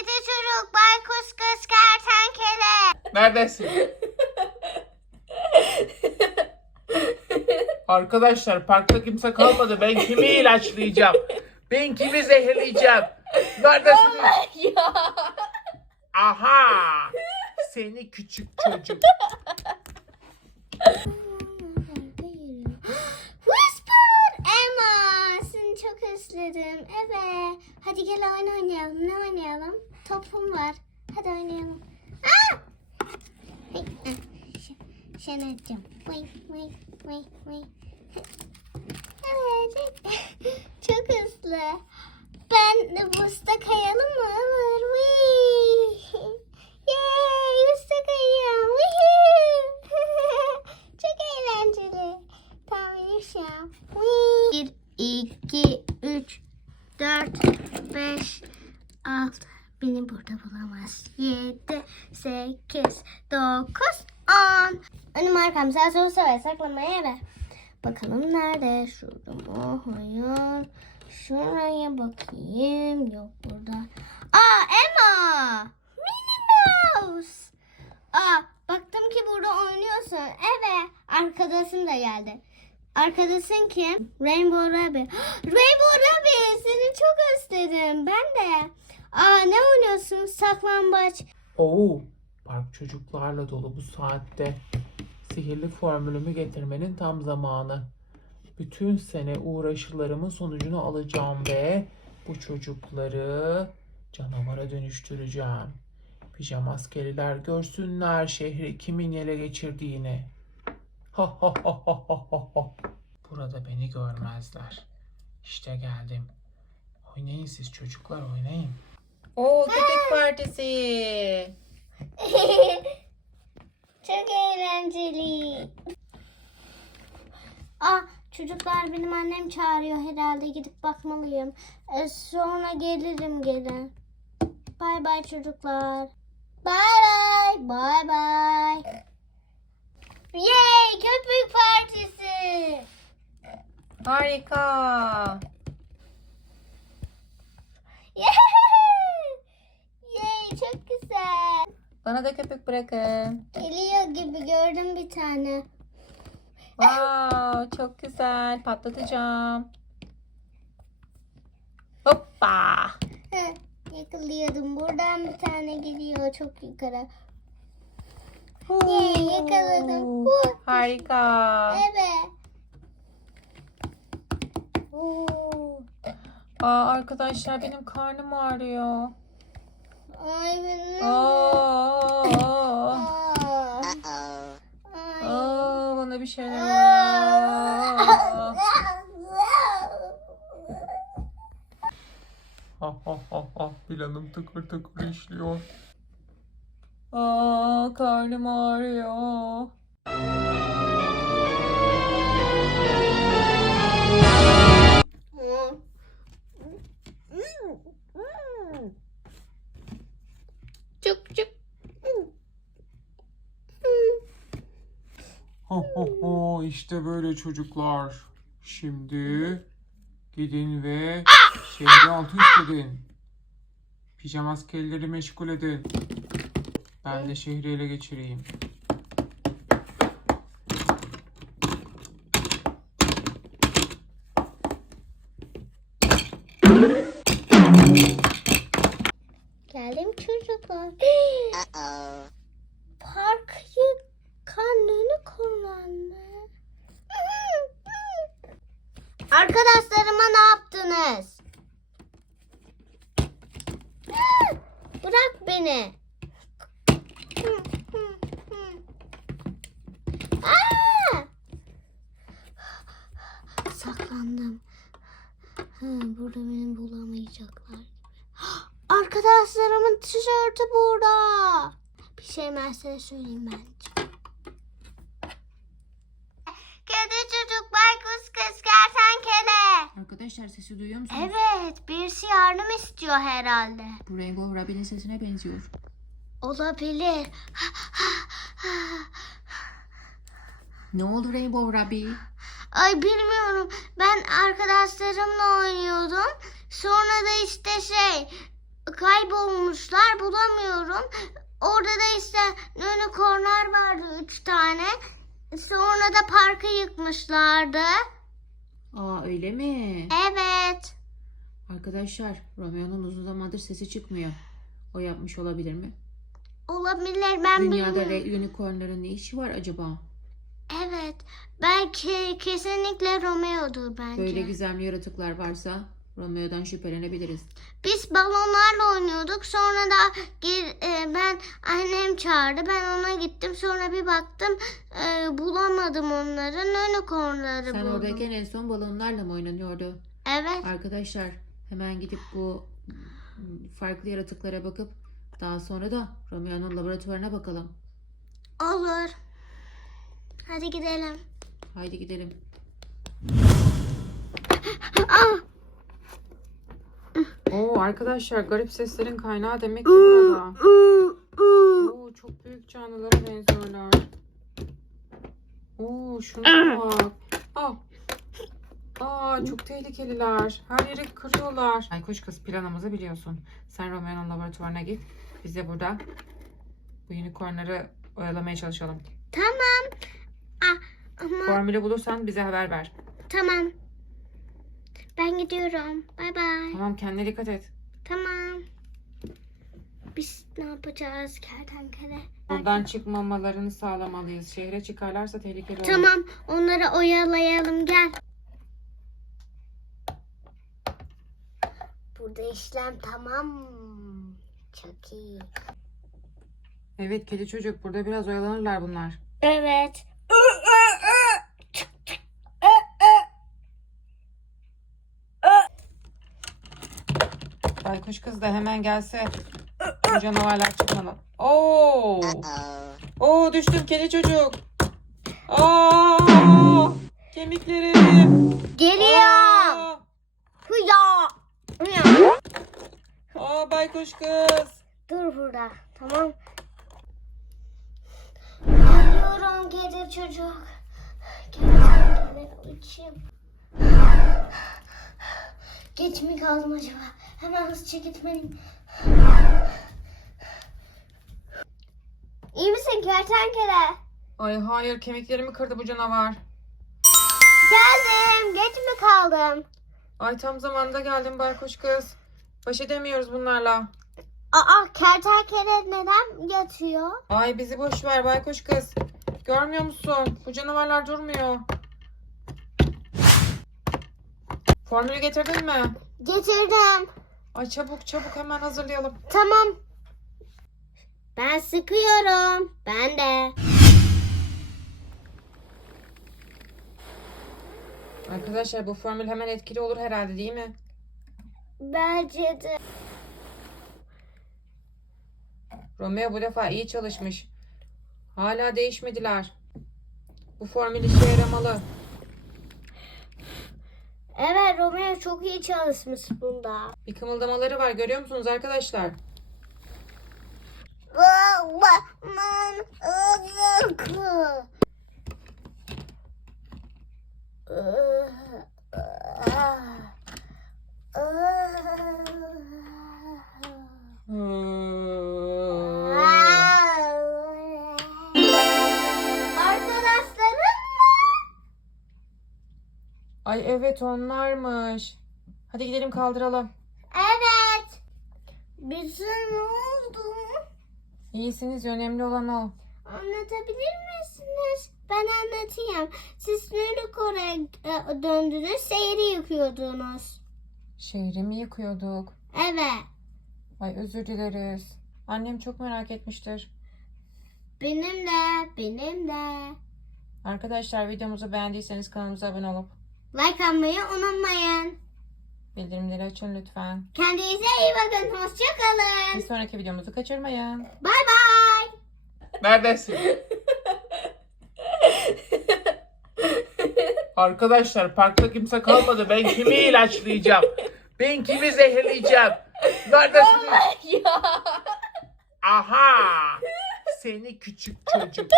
Kedi çocuk, baykuş kız, kertenkele. Neredesin? Arkadaşlar parkta kimse kalmadı. Ben kimi ilaçlayacağım? Ben kimi zehirleyeceğim? Neredesiniz? ya. Aha! Seni küçük çocuk. Whisper Emma, seni çok özledim. Evet. Hadi gel oyun oynayalım. Ne oynayalım? Topum var. Hadi oynayalım. Aa! Ah, şenacığım. Vay vay vay vay. Evet. Çok hızlı. Ben busta kayalım mı? Olur. Yay! Busta kayıyorum. Çok eğlenceli. Tamam yaşam. 1, 2, 3, 4, 5, sol sağa saklamaya eve. Bakalım nerede? Şurada mı? Hayır. Şuraya bakayım. Yok burada. Aa Emma. Minnie Mouse. Aa baktım ki burada oynuyorsun. Evet. Arkadaşım da geldi. Arkadaşın kim? Rainbow Ruby. Rainbow Ruby seni çok özledim. Ben de. Aa ne oynuyorsun? Saklambaç. Oo, park çocuklarla dolu bu saatte. Sihirli formülümü getirmenin tam zamanı. Bütün sene uğraşılarımın sonucunu alacağım ve bu çocukları canavara dönüştüreceğim. Pijama askeriler görsünler şehri kimin ele geçirdiğini. Ha ha ha ha ha ha ha. Burada beni görmezler. İşte geldim. Oynayın siz çocuklar oynayın. Oo köpek partisi. Çok eğlenceli. Aa, çocuklar benim annem çağırıyor herhalde gidip bakmalıyım. Ee, sonra gelirim geri. Bay bay çocuklar. Bay bay. Bay bay. Yay köpük partisi. Harika. Yay çok güzel. Bana da köpek bırakın. Geliyor gibi gördüm bir tane. Wow, çok güzel. Patlatacağım. Hoppa. Heh, Yakalıyordum. Buradan bir tane geliyor çok yukarı. Yay, yakaladım. Hu. Harika. Evet. Oo. Aa, arkadaşlar benim karnım ağrıyor. Ay benim. Aa, aa, Aa. Ay. aa, bana bir şeyler oluyor. Ha ha ha ha planım tıkır tıkır işliyor. Aa, karnım ağrıyor. İşte böyle çocuklar. Şimdi gidin ve şehri alt üst edin. Pijama askerleri meşgul edin. Ben de şehri ele geçireyim. Geldim çocuklar. Parkı kanunu kullanma. Arkadaşlarıma ne yaptınız? Bırak beni. Saklandım. Burada beni bulamayacaklar. Arkadaşlarımın tişörtü burada. Bir şey ben size söyleyeyim bence. Kedi çocuk, baykuş kız, kertenkele. Arkadaşlar sesi duyuyor musunuz? Evet, birisi yardım istiyor herhalde. Bu Rainbow Rabbit'in sesine benziyor. Olabilir. Ne oldu Rainbow Rabbit? Ay bilmiyorum. Ben arkadaşlarımla oynuyordum. Sonra da işte şey kaybolmuşlar bulamıyorum. Orada da işte unicornlar vardı üç tane. Sonra da parkı yıkmışlardı. Aa öyle mi? Evet. Arkadaşlar Romeo'nun uzun zamandır sesi çıkmıyor. O yapmış olabilir mi? Olabilir ben Dünyada bilmiyorum. re- unicornların ne işi var acaba? Evet. Belki kesinlikle Romeo'dur bence. Böyle gizemli yaratıklar varsa Romeo'dan şüphelenebiliriz. Biz balonlarla oynuyorduk. Sonra da gir, e, ben annem çağırdı. Ben ona gittim. Sonra bir baktım e, bulamadım onların unicornları Sen buldum. oradayken en son balonlarla mı oynanıyordu? Evet. Arkadaşlar hemen gidip bu farklı yaratıklara bakıp daha sonra da Romeo'nun laboratuvarına bakalım. Olur. Hadi gidelim. Haydi gidelim. Ah, Oo arkadaşlar garip seslerin kaynağı demek ki burada. Oo çok büyük canlılara benziyorlar. Oo şuna bak. Aa. Aa çok tehlikeliler. Her yeri kırıyorlar. Ay kuş kız planımızı biliyorsun. Sen Romeo'nun laboratuvarına git. Biz de burada bu unicornları oyalamaya çalışalım. tamam. Ah, ama Formülü bulursan bize haber ver. tamam. Ben gidiyorum. Bay bay. Tamam kendine dikkat et. Tamam. Biz ne yapacağız kertenkele? Buradan çıkmamalarını sağlamalıyız. Şehre çıkarlarsa tehlikeli olur. Tamam. Onları oyalayalım. Gel. Burada işlem tamam. Çok iyi. Evet kedi çocuk burada biraz oyalanırlar bunlar. Evet. Baykuş kız da hemen gelse. Bu canavarlar çıkmalı. Oo! Oo düştüm kedi çocuk. Aa! Kemiklerim. Geliyorum. Aa! Hıya. Aa baykuş kız. Dur burada. Tamam. Geliyorum kedi çocuk. Kertenkele uçayım. Geç mi kaldım acaba? Hemen hızlıca gitmeliyim. İyi misin kertenkele? Ay hayır kemiklerimi kırdı bu canavar. Geldim. Geç mi kaldım? Ay tam zamanında geldim baykuş kız. Baş edemiyoruz bunlarla. Aa kertenkele neden yatıyor? Ay bizi boş ver baykuş kız. Görmüyor musun? Bu canavarlar durmuyor. Formülü getirdin mi? Getirdim. Ay çabuk çabuk hemen hazırlayalım. Tamam. Ben sıkıyorum. Ben de. Arkadaşlar bu formül hemen etkili olur herhalde değil mi? Bence de. Romeo bu defa iyi çalışmış. Hala değişmediler. Bu formül işe yaramalı. Evet Romeo çok iyi çalışmış bunda. Bir kımıldamaları var görüyor musunuz arkadaşlar? Ay evet onlarmış. Hadi gidelim kaldıralım. Evet. Bize ne oldu? İyisiniz önemli olan o. Anlatabilir misiniz? Ben anlatayım. Siz nereye Kore'ye e, döndünüz? Seyri yıkıyordunuz. Şehri mi yıkıyorduk? Evet. Ay özür dileriz. Annem çok merak etmiştir. Benim de. Benim de. Arkadaşlar videomuzu beğendiyseniz kanalımıza abone olup Like atmayı unutmayın. bildirimleri açın lütfen. Kendinize iyi bakın. Bir Hoşçakalın. sonraki videomuzu kaçırmayın. Bay bay. Neredesin? Arkadaşlar parkta kimse kalmadı. Ben kimi ilaçlayacağım? Ben kimi zehirleyeceğim? Neredesiniz? Aha! Seni küçük çocuk.